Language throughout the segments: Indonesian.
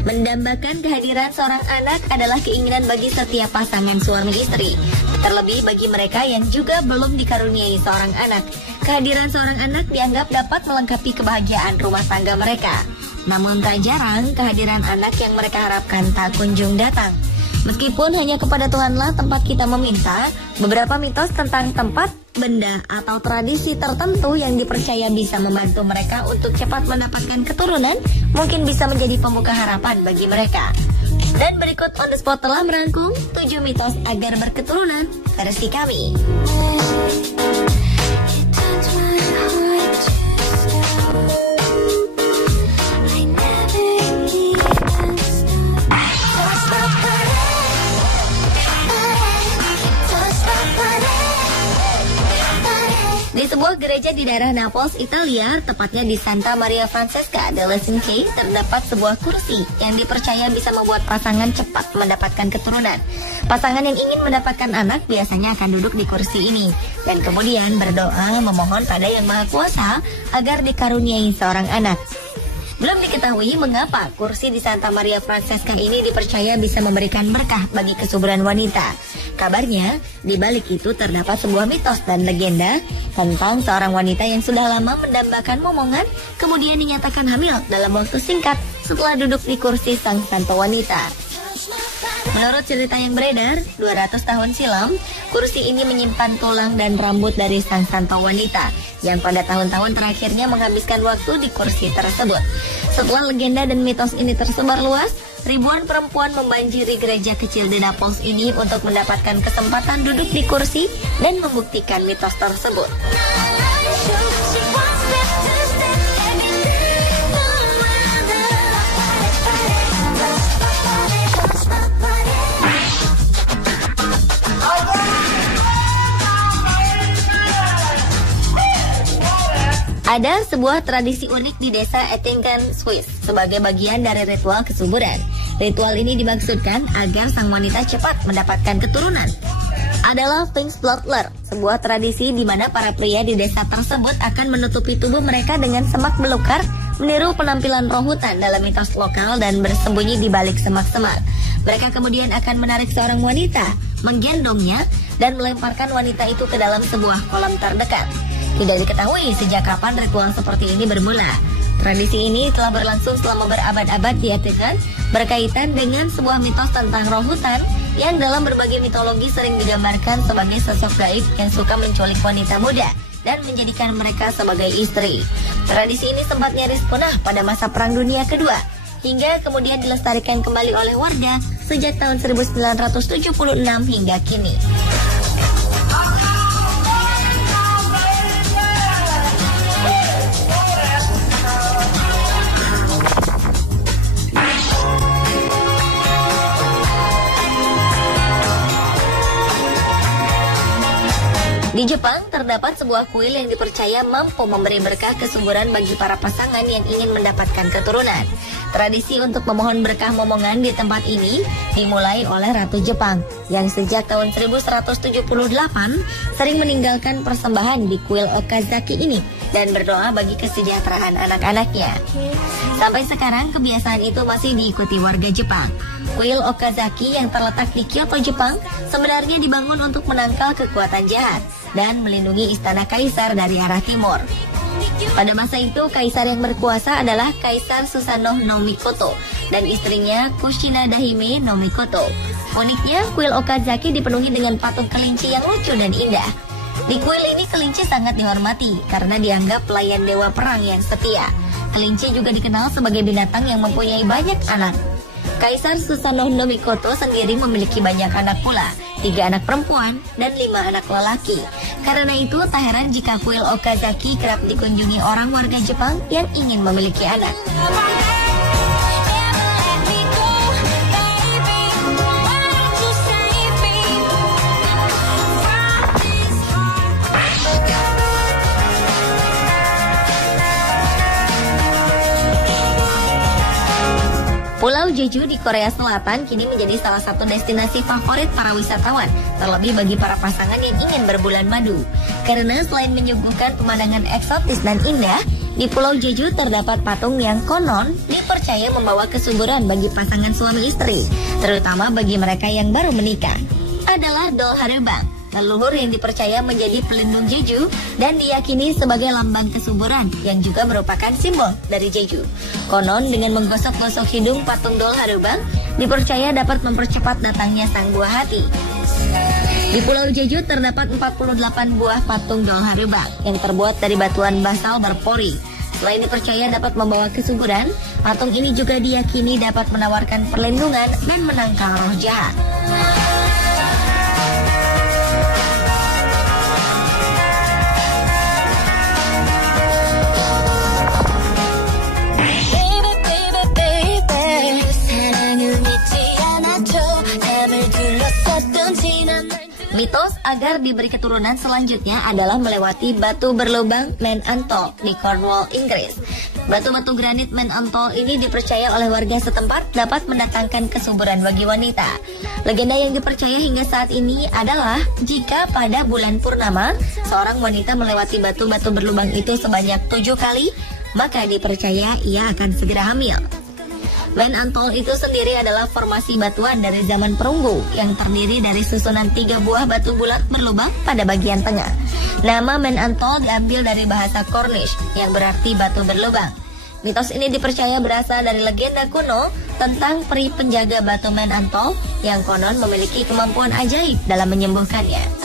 Mendambakan kehadiran seorang anak adalah keinginan bagi setiap pasangan suami istri. Terlebih bagi mereka yang juga belum dikaruniai seorang anak. Kehadiran seorang anak dianggap dapat melengkapi kebahagiaan rumah tangga mereka. Namun tak jarang kehadiran anak yang mereka harapkan tak kunjung datang. Meskipun hanya kepada Tuhanlah tempat kita meminta, beberapa mitos tentang tempat, benda, atau tradisi tertentu yang dipercaya bisa membantu mereka untuk cepat mendapatkan keturunan, mungkin bisa menjadi pembuka harapan bagi mereka. Dan berikut On The Spot telah merangkum 7 mitos agar berketurunan versi kami. Di sebuah gereja di daerah Naples, Italia, tepatnya di Santa Maria Francesca delle Cinque, terdapat sebuah kursi yang dipercaya bisa membuat pasangan cepat mendapatkan keturunan. Pasangan yang ingin mendapatkan anak biasanya akan duduk di kursi ini dan kemudian berdoa memohon pada Yang Maha Kuasa agar dikaruniai seorang anak. Belum diketahui mengapa kursi di Santa Maria Francesca ini dipercaya bisa memberikan berkah bagi kesuburan wanita. Kabarnya, di balik itu terdapat sebuah mitos dan legenda tentang seorang wanita yang sudah lama mendambakan momongan, kemudian dinyatakan hamil dalam waktu singkat setelah duduk di kursi sang santo wanita. Menurut cerita yang beredar, 200 tahun silam, kursi ini menyimpan tulang dan rambut dari sang santo wanita yang pada tahun-tahun terakhirnya menghabiskan waktu di kursi tersebut. Setelah legenda dan mitos ini tersebar luas, ribuan perempuan membanjiri gereja kecil di Naples ini untuk mendapatkan kesempatan duduk di kursi dan membuktikan mitos tersebut. Ada sebuah tradisi unik di desa Ettingen, Swiss, sebagai bagian dari ritual kesuburan. Ritual ini dimaksudkan agar sang wanita cepat mendapatkan keturunan. Adalah Pfingstblattler, sebuah tradisi di mana para pria di desa tersebut akan menutupi tubuh mereka dengan semak belukar, meniru penampilan rohutan dalam mitos lokal dan bersembunyi di balik semak-semak. Mereka kemudian akan menarik seorang wanita, menggendongnya, dan melemparkan wanita itu ke dalam sebuah kolam terdekat. Tidak diketahui sejak kapan ritual seperti ini bermula. Tradisi ini telah berlangsung selama berabad-abad di Ettingen, berkaitan dengan sebuah mitos tentang roh hutan yang dalam berbagai mitologi sering digambarkan sebagai sosok gaib yang suka menculik wanita muda dan menjadikan mereka sebagai istri. Tradisi ini sempat nyaris punah pada masa Perang Dunia Kedua, hingga kemudian dilestarikan kembali oleh warga sejak tahun 1976 hingga kini. Di Jepang, terdapat sebuah kuil yang dipercaya mampu memberi berkah kesuburan bagi para pasangan yang ingin mendapatkan keturunan. Tradisi untuk memohon berkah momongan di tempat ini dimulai oleh Ratu Jepang, yang sejak tahun 1178 sering meninggalkan persembahan di kuil Okazaki ini dan berdoa bagi kesejahteraan anak-anaknya. Sampai sekarang, kebiasaan itu masih diikuti warga Jepang. Kuil Okazaki yang terletak di Kyoto, Jepang, sebenarnya dibangun untuk menangkal kekuatan jahat dan melindungi istana kaisar dari arah timur. Pada masa itu, kaisar yang berkuasa adalah Kaisar Susanoo no Mikoto dan istrinya Kushina Dahime no Mikoto. Uniknya, kuil Okazaki dipenuhi dengan patung kelinci yang lucu dan indah. Di kuil ini kelinci sangat dihormati karena dianggap pelayan dewa perang yang setia. Kelinci juga dikenal sebagai binatang yang mempunyai banyak anak. Kaisar Susanoo no Mikoto sendiri memiliki banyak anak pula, 3 anak perempuan dan 5 anak lelaki. Karena itu, tak heran jika kuil Okazaki kerap dikunjungi orang warga Jepang yang ingin memiliki anak. Pulau Jeju di Korea Selatan kini menjadi salah satu destinasi favorit para wisatawan, terlebih bagi para pasangan yang ingin berbulan madu. Karena selain menyuguhkan pemandangan eksotis dan indah, di Pulau Jeju terdapat patung yang konon dipercaya membawa kesuburan bagi pasangan suami istri, terutama bagi mereka yang baru menikah. Adalah Doll Hareubang, leluhur yang dipercaya menjadi pelindung Jeju dan diyakini sebagai lambang kesuburan yang juga merupakan simbol dari Jeju. Konon dengan menggosok-gosok hidung patung Doll Hareubang dipercaya dapat mempercepat datangnya sang buah hati. Di Pulau Jeju terdapat 48 buah patung Doll Hareubang yang terbuat dari batuan basal berpori. Selain dipercaya dapat membawa kesuburan, patung ini juga diyakini dapat menawarkan perlindungan dan menangkal roh jahat. Mitos agar diberi keturunan selanjutnya adalah melewati batu berlubang Man Antol di Cornwall, Inggris. Batu-batu granit Man Antol ini dipercaya oleh warga setempat dapat mendatangkan kesuburan bagi wanita. Legenda yang dipercaya hingga saat ini adalah jika pada bulan purnama seorang wanita melewati batu-batu berlubang itu sebanyak 7 kali, maka dipercaya ia akan segera hamil. Man Antol itu sendiri adalah formasi batuan dari zaman perunggu yang terdiri dari susunan 3 buah batu bulat berlubang pada bagian tengah. Nama Man Antol diambil dari bahasa Cornish yang berarti batu berlubang. Mitos ini dipercaya berasal dari legenda kuno tentang peri penjaga batu Man Antol yang konon memiliki kemampuan ajaib dalam menyembuhkannya.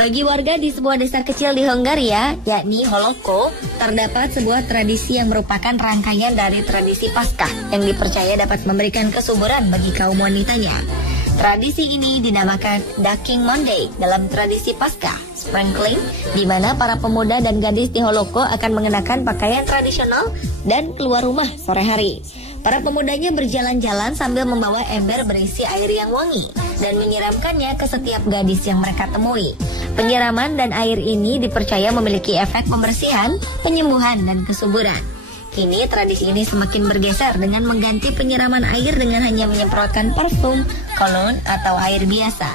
Bagi warga di sebuah desa kecil di Hongaria, yakni Holoko, terdapat sebuah tradisi yang merupakan rangkaian dari tradisi Paskah yang dipercaya dapat memberikan kesuburan bagi kaum wanitanya. Tradisi ini dinamakan Ducking Monday dalam tradisi Paskah, sprinkling, di mana para pemuda dan gadis di Holoko akan mengenakan pakaian tradisional dan keluar rumah sore hari. Para pemudanya berjalan-jalan sambil membawa ember berisi air yang wangi dan menyiramkannya ke setiap gadis yang mereka temui. Penyiraman dan air ini dipercaya memiliki efek pembersihan, penyembuhan, dan kesuburan. Kini tradisi ini semakin bergeser dengan mengganti penyiraman air dengan hanya menyemprotkan parfum, cologne, atau air biasa.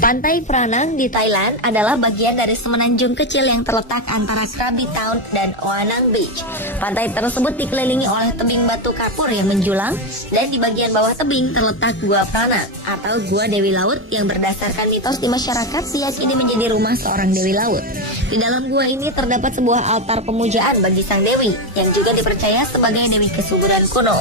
Pantai Pranang di Thailand adalah bagian dari semenanjung kecil yang terletak antara Krabi Town dan Oanang Beach. Pantai tersebut dikelilingi oleh tebing batu kapur yang menjulang, dan di bagian bawah tebing terletak Gua Pranang atau Gua Dewi Laut yang berdasarkan mitos di masyarakat diyakini menjadi rumah seorang Dewi Laut. Di dalam gua ini terdapat sebuah altar pemujaan bagi sang dewi yang juga dipercaya sebagai dewi kesuburan kuno.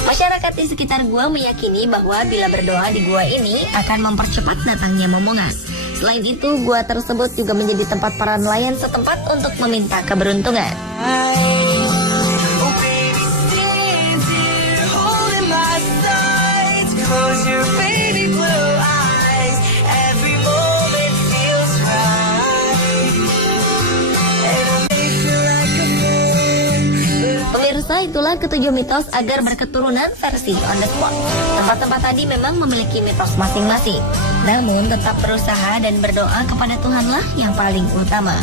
Masyarakat di sekitar gua meyakini bahwa bila berdoa di gua ini akan mempercepat datangnya momongan. Selain itu, gua tersebut juga menjadi tempat para nelayan setempat untuk meminta keberuntungan. Pemirsa, itulah ketujuh mitos agar berketurunan versi on the spot. Tempat-tempat tadi memang memiliki mitos masing-masing, namun tetap berusaha dan berdoa kepada Tuhanlah yang paling utama.